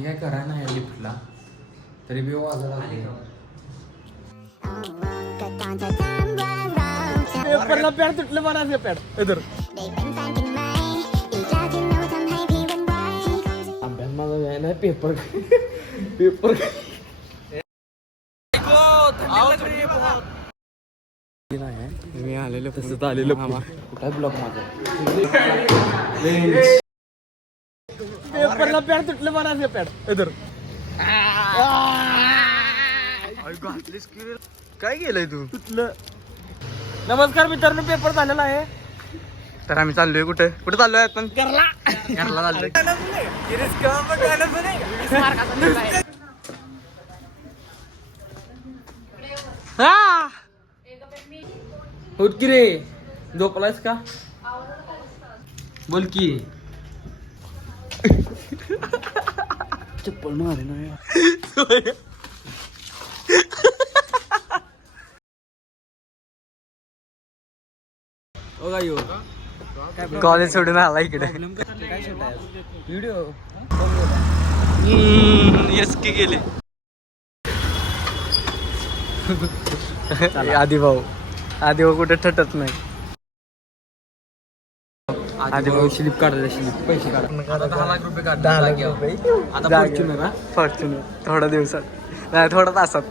मी काय करा नाही लिफ्टला तरी बी वाजला पेपरला पॅड तुटलं मला पॅड इधर अभ्यास माझा व्याय नाही पेपर पेपर मी आलेलो तसं आलेलो कुठं ब्लॉक माझा पेपरला पॅड तुटलं मला पॅड इधर काय केलंय तू तुटलं. नमस्कार मित्रांनो, पेपर झालेला आहे तर आम्ही चाललोय कुठे कुठे चाललोय आपण घरला चाललोय. होत की रे झोपलायस का बोल की चप्पल मारे ना कॉलेज सोडून आला इकडे व्हिडिओ यस की गेले आधी भाऊ कुठे ठटत नाही. आधी भाऊ स्लिप काढायला स्लिप पैसे काढा 10 लाख रुपये काढ 10 लाख रुपये आता फॉर्च्युनर थोड्या दिवसात नाही थोड्या तासात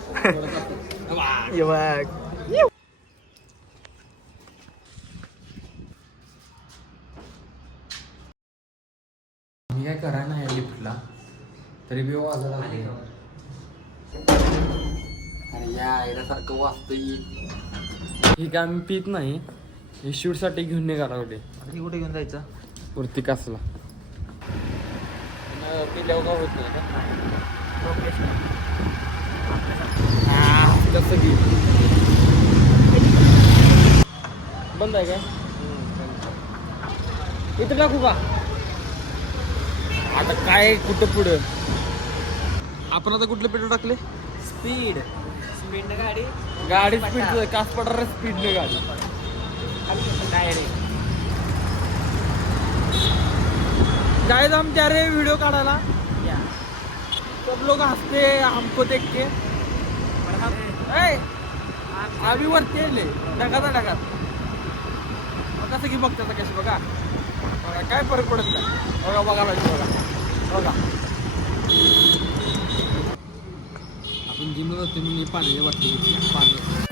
मी काय करा नाही लिफ्टला तरी बी वाजला अरे या सारखं वाचतं हे काय आम्ही पित नाही हे शूटसाठी घेऊन निघाला कुठे कुठे घेऊन जायचं वरती कासला पिल्यावर का होत नाही का कसं घे बंद आहे काय इथं टाकू का आता काय कुठं पुढं आपण आता कुठलं पेट्रोल टाकले स्पीडने गाडी स्पीड कास पडणार स्पीडने गाडी गाइस हम जा रहे हैं वीडियो काढायला सब लोग हंसते हमको देख के आम्ही वरती येले ढगात कसं की बघतात कशी बघा काय फरक पडत नाही बघा बघा आपण जिमला जातो मी पाण्याच्या वाटली पाणी